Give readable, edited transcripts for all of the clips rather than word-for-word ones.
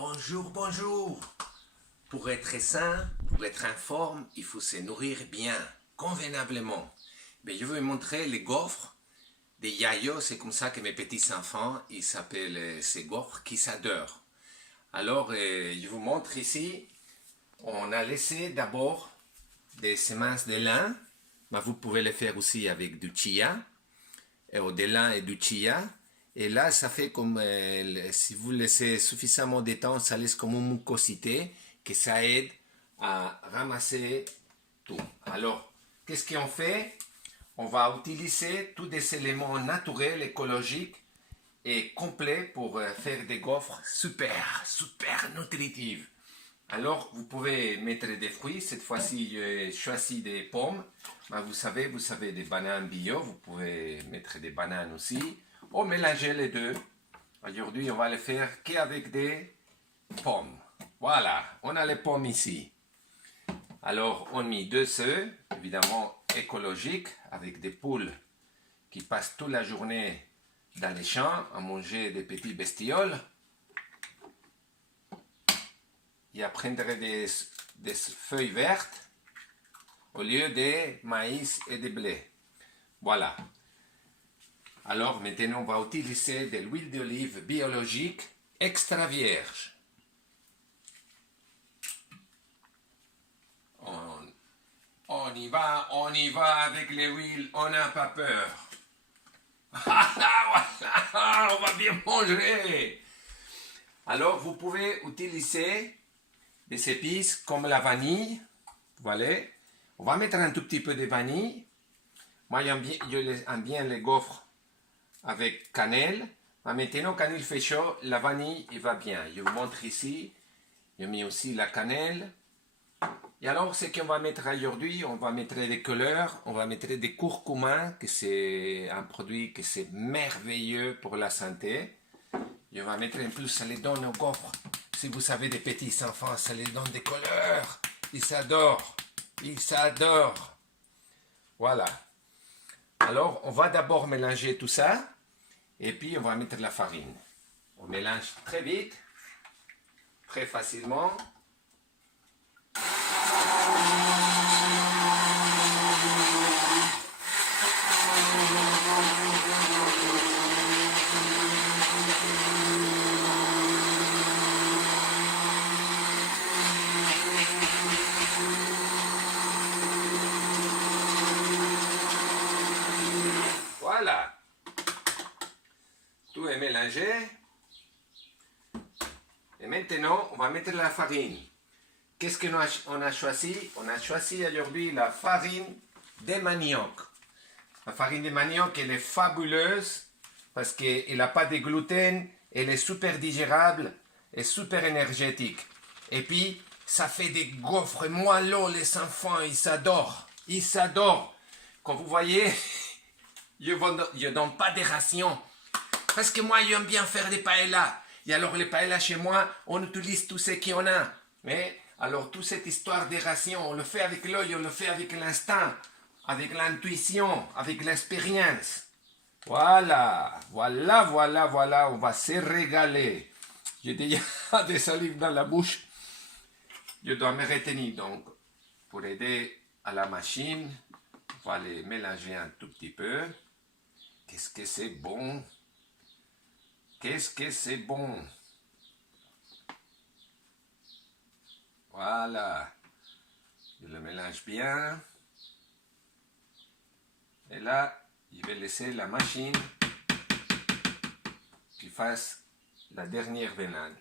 Bonjour, bonjour. Pour être sain, pour être en forme, il faut se nourrir bien, convenablement. Mais je vais vous montrer les gaufres des Yayo, c'est comme ça que mes petits-enfants, ils s'appellent ces gaufres qui s'adorent. Alors, je vous montre ici, on a laissé d'abord des semences de lin, mais vous pouvez le faire aussi avec du chia, de lin et du chia. Et là, ça fait comme, si vous laissez suffisamment de temps, ça laisse comme une mucosité, que ça aide à ramasser tout. Alors, qu'est-ce qu'on fait? On va utiliser tous des éléments naturels, écologiques et complets pour faire des gaufres super nutritives. Alors, vous pouvez mettre des fruits. Cette fois-ci, j'ai choisi des pommes. Mais vous savez, des bananes bio. Vous pouvez mettre des bananes aussi. Ou mélanger les deux. Aujourd'hui, on va le faire qu'avec des pommes. Voilà, on a les pommes ici. Alors, on met 2 œufs, évidemment écologiques, avec des poules qui passent toute la journée dans les champs à manger des petits bestioles. Et à prendre des feuilles vertes au lieu de maïs et de blé. Voilà. Alors maintenant, on va utiliser de l'huile d'olive biologique extra vierge. On y va avec l'huile, on n'a pas peur. Voilà, on va bien manger. Alors, vous pouvez utiliser des épices comme la vanille. Voilà. On va mettre un tout petit peu de vanille. Moi, j'aime bien les gaufres avec cannelle. Mais maintenant, quand il fait chaud, la vanille, il va bien. Je vous montre ici. J'ai mis aussi la cannelle. Et alors, ce qu'on va mettre aujourd'hui, on va mettre des couleurs, on va mettre des curcuma, que c'est un produit que c'est merveilleux pour la santé. Je vais mettre en plus, ça les donne aux gaufres. Si vous avez des petits enfants, ça les donne des couleurs. Ils s'adorent. Ils s'adorent. Voilà. Alors, on va d'abord mélanger tout ça. Et puis, on va mettre la farine. On mélange très vite, très facilement. Voilà. Tout est mélangé. Et maintenant, on va mettre la farine. Qu'est-ce qu'on a choisi? On a choisi aujourd'hui la farine de manioc. La farine de manioc, elle est fabuleuse parce qu'elle n'a pas de gluten, elle est super digérable et super énergétique. Et puis, ça fait des gaufres moelleux, les enfants, ils s'adorent. Ils s'adorent. Comme vous voyez, je ne donne pas des rations. Parce que moi, j'aime bien faire des paellas. Et alors, les paellas chez moi, on utilise tout ce qu'on a. Mais, alors, toute cette histoire des rations, on le fait avec l'œil, on le fait avec l'instinct, avec l'intuition, avec l'expérience. Voilà, on va se régaler. J'ai déjà des salives dans la bouche. Je dois me retenir, donc, pour aider à la machine, on va les mélanger un tout petit peu. Qu'est-ce que c'est bon! Qu'est-ce que c'est bon! Voilà. Je le mélange bien. Et là, je vais laisser la machine qui fasse la dernière mélange.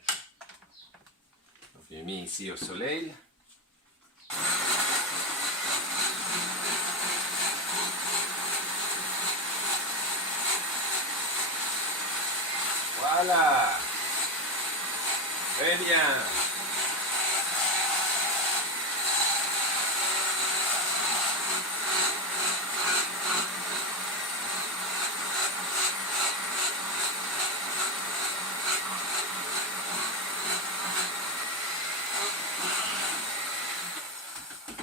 Donc, je l'ai mis ici au soleil. Voilà. Très bien.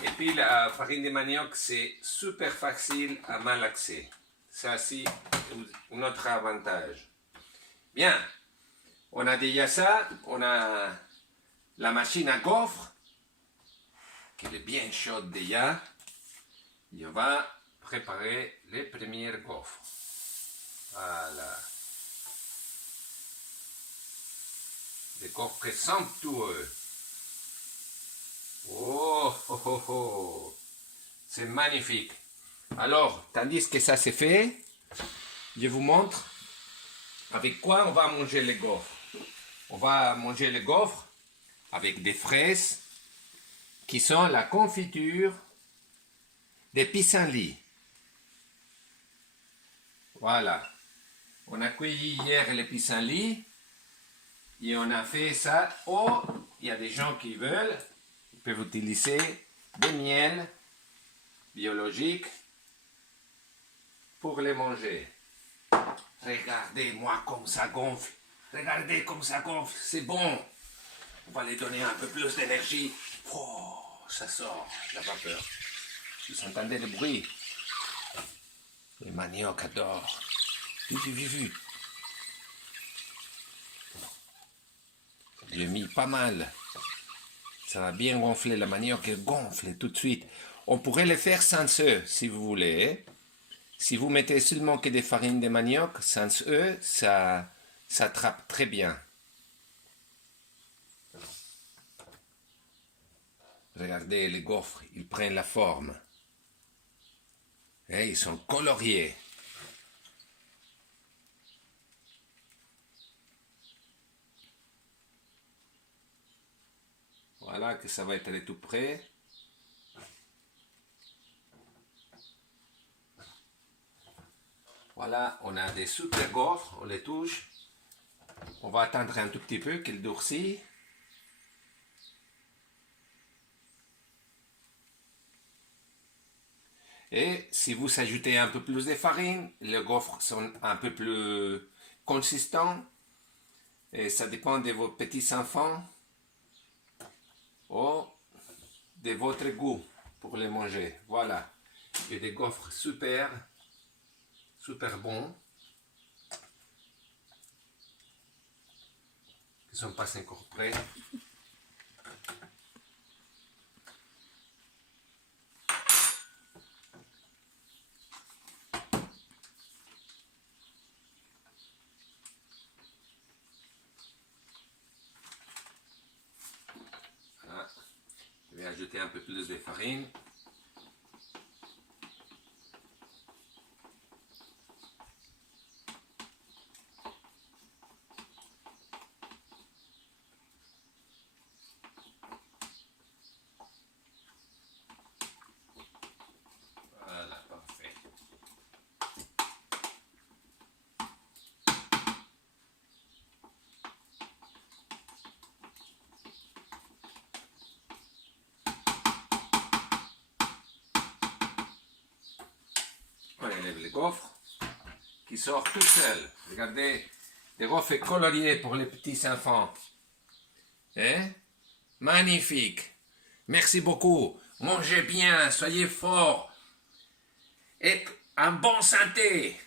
Et puis la farine de manioc, c'est super facile à malaxer. Ça, c'est un autre avantage. Bien, On a déjà ça, on a la machine à gaufres, qui est bien chaude déjà. Et on va préparer les premières gaufres. Voilà. Des gaufres somptueux. Oh, oh, oh, oh. C'est magnifique. Alors, tandis que ça c'est fait, je vous montre avec quoi on va manger les gaufres. On va manger les gaufres avec des fraises qui sont la confiture des pissenlits. Voilà. On a cueilli hier les pissenlits et on a fait ça. Oh, il y a des gens qui veulent, ils peuvent utiliser des miels biologiques pour les manger. Regardez-moi comme ça gonfle. Regardez comme ça gonfle. C'est bon. On va les donner un peu plus d'énergie. Oh, ça sort la vapeur. Vous entendez le bruit? Les maniocs adorent. Vu. J'ai mis pas mal. Ça va bien gonfler. La manioc, elle gonfle tout de suite. On pourrait le faire sans œufs, si vous voulez. Si vous mettez seulement que des farines de manioc, sans œufs, ça attrape très bien. Regardez les gaufres, ils prennent la forme. Et ils sont coloriés. Voilà que ça va être tout prêt. Voilà, on a des super gaufres, on les touche. On va attendre un tout petit peu qu'elles durcissent. Et si vous ajoutez un peu plus de farine, les gaufres sont un peu plus consistants. Et ça dépend de vos petits enfants ou de votre goût pour les manger. Voilà, il y a des gaufres super bons. Qui ne sont pas encore prêts. Voilà. Je vais ajouter un peu plus de farine. Voilà, parfait. On enlève les gaufres qui sortent tout seuls. Regardez, des gaufres coloriées pour les petits enfants. Hein? Magnifique. Merci beaucoup. Mangez bien, soyez forts. Et en bonne santé.